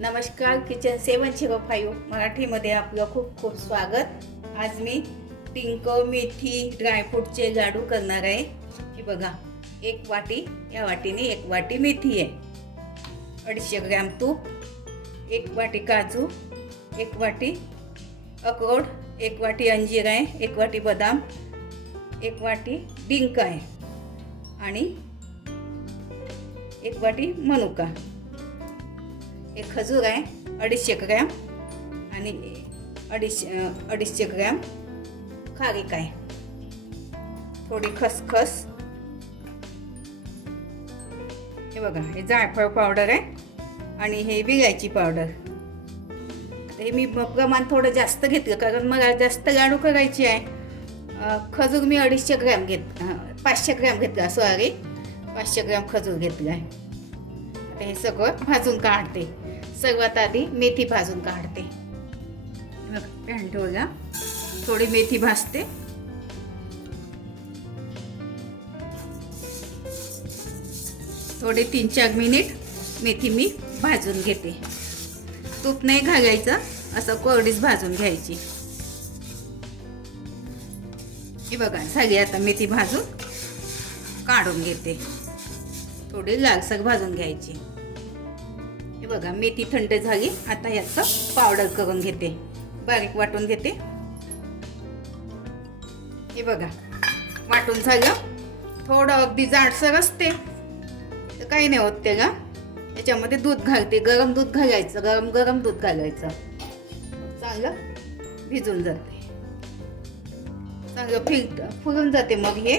नमस्कार किचन सेवन zero five मराठीमध्ये आपलं खूप खूप स्वागत. आज मी टिंक मेथी ड्रायफ्रूटचे लाडू करणार आहे. की बघा एक वाटी या वाटीने एक वाटी मेथी आहे. अडीचशे ग्रॅम तूप एक वाटी काजू एक वाटी अक्रोड एक वाटी अंजीर आहे एक वाटी बदाम एक वाटी डिंक आहे आणि एक वाटी मनुका. हे खजूर आहे अडीचशे ग्रॅम आणि अडीचशे अडीचशे ग्रॅम खारीक आहे थोडी खसखस. हे बघा हे जायफळ पावडर आहे आणि हे विलायची पावडर हे मी प्रमाण थोडं जास्त घेतलं कारण मला जास्त लाडू करायची आहे. खजूर मी अडीचशे ग्रॅम घेत पाचशे ग्रॅम घेतला सॉरी पाचशे ग्रॅम खजूर घेतला आहे आता हे सगळं भाजून काढते. सर्वात आधी मेथी भाजून काढते. पॅन ठेवला. थोडी मेथी भाजते. थोडे तीन चार मिनिट मेथी मी भाजून घेते. तूप नाही घालायचं असं कोरडीच भाजून घ्यायची. हे बघा झाली आता मेथी भाजून काढून घेते. थोडी लालसर भाजून घ्यायची. हे बघा मेथी थंड झाली. आता याचं पावडर करून घेते. बारीक वाटून घेते. हे बघा वाटून झालं. थोडं अगदी जाडसर असते. तर काही नाही होत त्याला. याच्यामध्ये दूध घालते. गरम दूध घालायचं. गरम गरम दूध घालायचं. चांगलं भिजून जाते. चांगलं फिर फुलून जाते मग हे.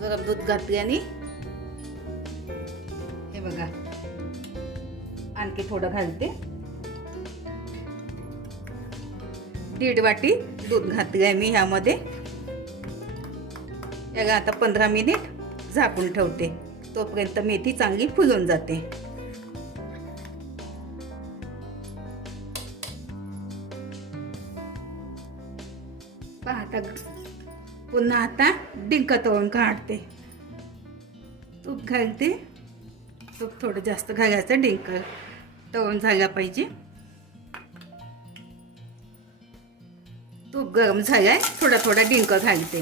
गरम दूध घातल्याने. आणखी थोडं घालते. दीड वाटी दूध घातली आहे मी ह्यामध्ये. याला आता पंधरा मिनिट झाकून ठेवते. तोपर्यंत मेथी चांगली फुलून जाते. पहा आता पुन्हा आता डिंक तळून काढते. तूप घालते. तूप थोडं जास्त घालायचं डिंक. तळून झाला पाहिजे. तूप गरम झालाय थोडा थोडा डिंक घालते.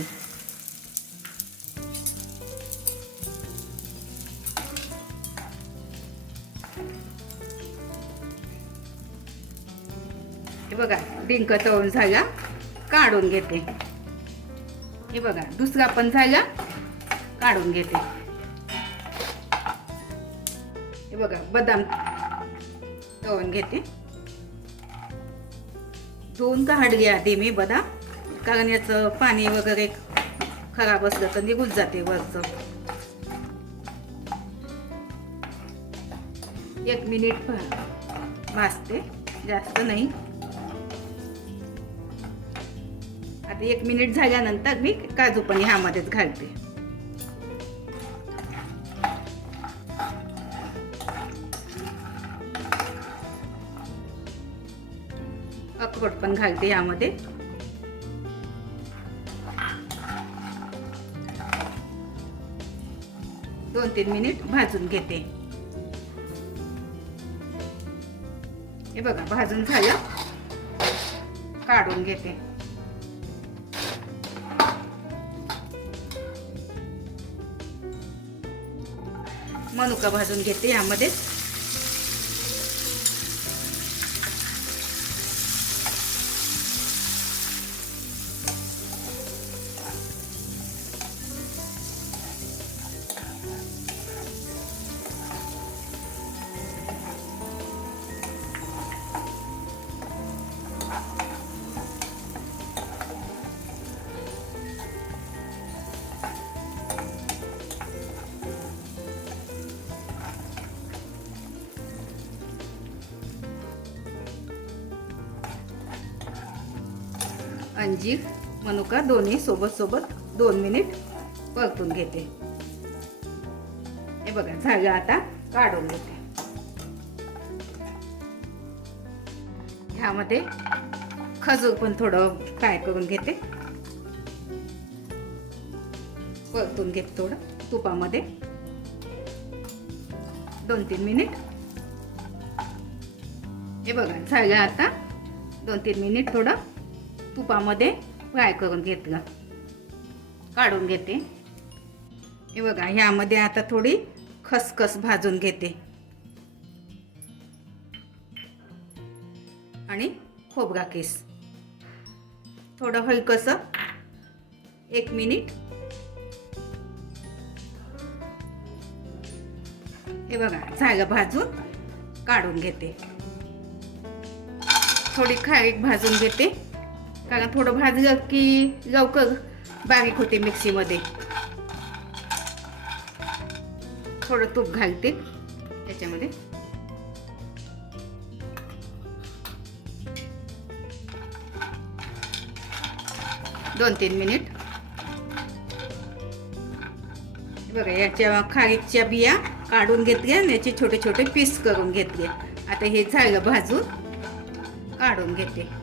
हे बघा डिंक तळून झाला काढून घेते. हे बघा दुसरा पण झाला काढून घेते. हे बघा बदाम तळून घेते. दोन काढले आधी मी बदाम कारण याचं पाणी वगैरे खराब असलं तर निघून जाते वरचं. एक मिनिट भाजते जास्त नाही. आता एक मिनिट झाल्यानंतर मी काजू पण ह्यामध्येच घालते. अक्रोड पण घालते यामध्ये. दोन तीन मिनिट भाजून घेते. हे बघा भाजून झालं. काढून घेते. मनुका भाजून घेते यामध्ये. अंजीर मनुका दोन्ही सोबत सोबत दोन मिनिट परतून घेते. हे बघा झालं आता काढून घेते. ह्यामध्ये खजूर पण थोडं फ्राय करून घेते. परतून घेते थोडं तुपामध्ये. दोन तीन मिनिट. हे बघा झालं आता. दोन तीन मिनिट थोडं तुपामध्ये फ्राय करून घेतलं. काढून घेते. हे बघा ह्यामध्ये आता थोडी खसखस भाजून घेते. आणि खोबरा केस. थोडं हलकंसं एक मिनिट. हे बघा झालं भाजून काढून घेते. थोडी खारीक भाजून घेते. कारण थोडं भाजलं की लवकर बारीक होते मिक्सीमध्ये. थोडं तूप घालते त्याच्यामध्ये. दोन तीन मिनिट. बघा याच्या खारीकच्या बिया काढून घेतल्या आणि याचे छोटे छोटे पीस करून घेतले. आता हे झालं भाजून काढून घेते.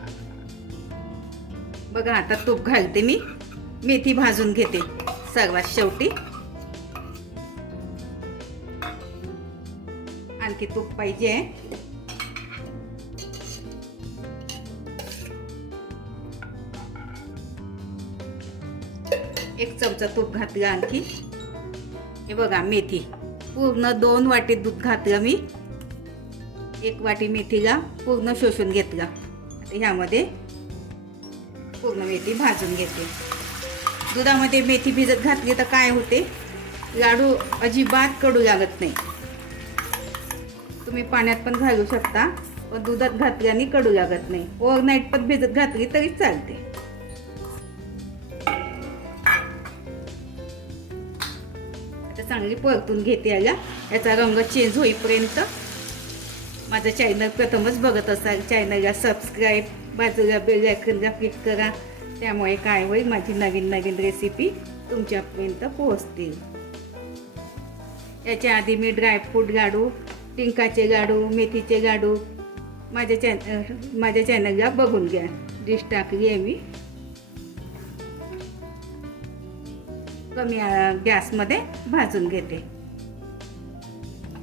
बघा आता तूप घालते मी. मेथी भाजून घेते. सर्वात शेवटी. आणखी तूप पाहिजे. एक चमचा तूप घातलं आणखी. हे बघा मेथी. पूर्ण दोन वाटी दूध घातलं मी. एक वाटी मेथीला पूर्ण शोषून घेतलं. ह्यामध्ये पूर्ण मेथी भाजून घेते. दुधामध्ये मेथी भिजत घातली तर काय होते? लाडू अजिबात कडू लागत नाही. तुम्ही पाण्यात पण घालू शकता पण दुधात घातल्याने कडू लागत नाही. ओव्हरनाईट पण भिजत घातली तरी चालते. आता चांगली परतून घेते याला. याचा रंग चेंज होईपर्यंत माझं चॅनल प्रथमच बघत असाल. चॅनलला सबस्क्राईब बाजूला बेल फिट क्लिक करा. त्यामुळे काय होईल माझी नवीन नवीन रेसिपी तुमच्यापर्यंत पोहोचतील याच्या आधी मी ड्रायफ्रूट लाडू टिंकाचे लाडू मेथीचे लाडू माझ्या चॅन माझ्या चॅनलला बघून घ्या. डिश टाकली आहे मी. कमी गॅसमध्ये भाजून घेते.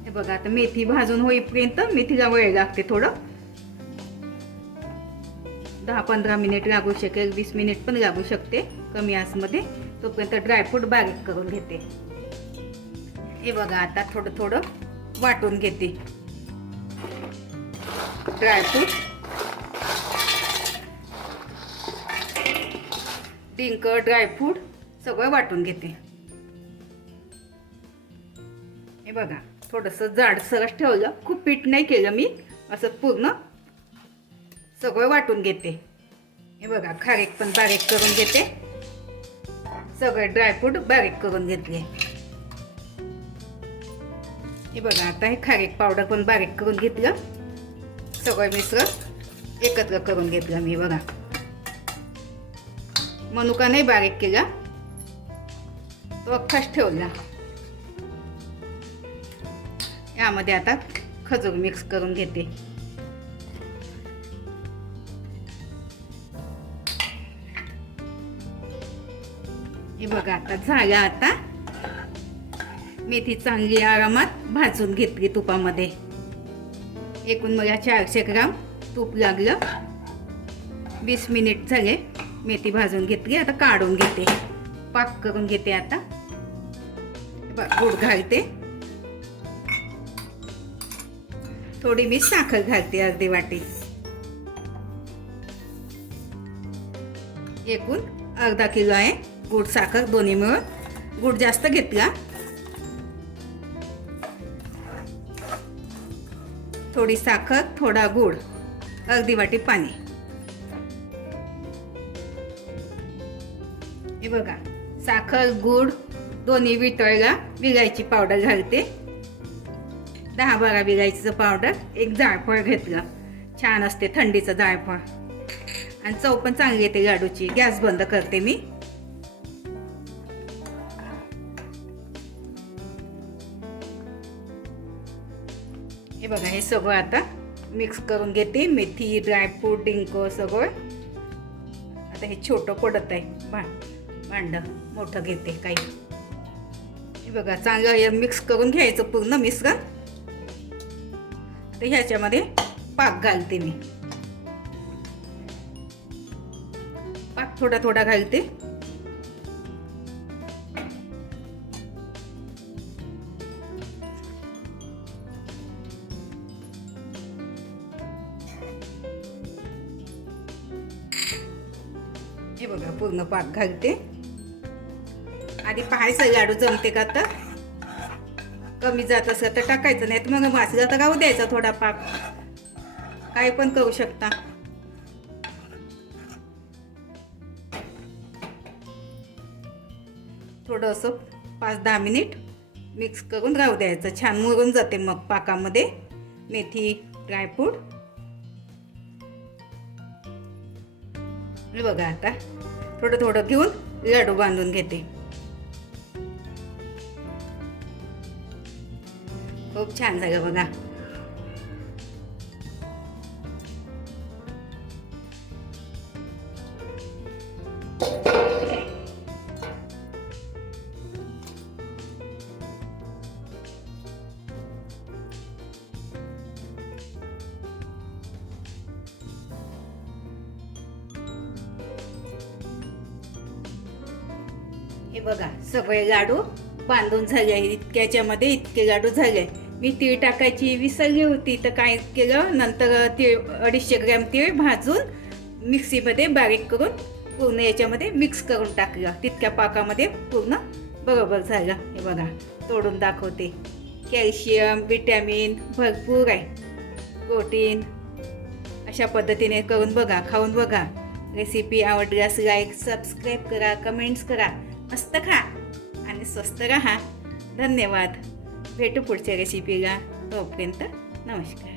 हे बघा आता मेथी भाजून होईपर्यंत मेथीला वेळ लागते थोडं. दहा पंधरा मिनिट लागू शकेल वीस मिनिट पण लागू शकते कमी आसमध्ये. तोपर्यंत ड्रायफ्रूट बारीक करून घेते. हे बघा आता थोडं थोडं वाटून घेते. ड्रायफ्रूट डिंक ड्रायफ्रूट सगळं वाटून घेते. हे बघा थोडंसं जाडसरच ठेवलं. खूप पीठ नाही केलं मी असं पूर्ण सगळं वाटून घेते. हे बघा खारीक पण बारीक करून घेते. सगळे ड्रायफ्रूट बारीक करून घेतले हे बघा आता हे खारीक पावडर पण बारीक करून घेतलं. सगळं मिश्रण एकत्र करून घेतलं मी बघा. मनुका नाही बारीक केला. तो अख्खाच ठेवला. यामध्ये आता खजूर मिक्स करून घेते. हे बघा आता झालं आता. मेथी चांगली आरामात भाजून घेतली तुपामध्ये. एकूण मला चारशे ग्राम तूप लागलं. वीस मिनिट झाले मेथी भाजून घेतली आता काढून घेते. पाक करून घेते आता. गोड घालते. थोडी मी साखर घालते अर्धी वाटी. एकूण अर्धा किलो आहे. गुड साखर दोन्ही मिळून. गुड जास्त घेतला. थोडी साखर थोडा गुड. अर्धी वाटी पाणी. हे बघा साखर गुड दोन्ही वितळला विलायची पावडर घालते. दहा बारा विलायचीचं पावडर एक जायफळ घेतलं. छान असते थंडीचं जायफळ आणि चव पण चांगली येते लाडूची. गॅस बंद करते मी. हे बघा हे सगळं आता मिक्स करून घेते. मेथी ड्रायफ्रूट डिंक सगळं. आता हे छोटं पडत आहे. भा भांडं मोठं घेते काही. हे बघा चांगलं हे मिक्स करून घ्यायचं पूर्ण मिश्रण आता ह्याच्यामध्ये पाक घालते मी. पाक थोडा थोडा घालते. पाक घालते. आधी पाहायचं लाडू जमते का तर कमी जात असेल तर टाकायचं नाही तर मग वाचला तर राहू द्यायचा थोडा पाक काय पण करू शकता. थोडं असं पाच दहा मिनिट मिक्स करून राहू द्यायचं. छान मुरून जाते मग पाकामध्ये. मेथी ड्रायफ्रूट. बघा आता. थोडं थोडं घेऊन लाडू बांधून घेते. खूप छान झालं बघा. हे बघा सगळे लाडू बांधून झाले इतक्याच्यामध्ये इतके लाडू झाले. मी तीळ टाकायची विसरली होती तर काय केलं? नंतर तीळ अडीचशे ग्रॅम तीळ भाजून मिक्सीमध्ये बारीक करून पूर्ण याच्यामध्ये मिक्स करून टाकलं. तितक्या पाकामध्ये पूर्ण बरोबर झालं. हे बघा तोडून दाखवते. कॅल्शियम विटॅमिन भरपूर आहे. प्रोटीन अशा पद्धतीने करून बघा खाऊन बघा. रेसिपी आवडल्यास लाईक सबस्क्राईब करा कमेंट्स करा. मस्त खा आणि स्वस्त राहा. धन्यवाद. भेटू पुढच्या रेसिपीला तोपर्यंत नमस्कार.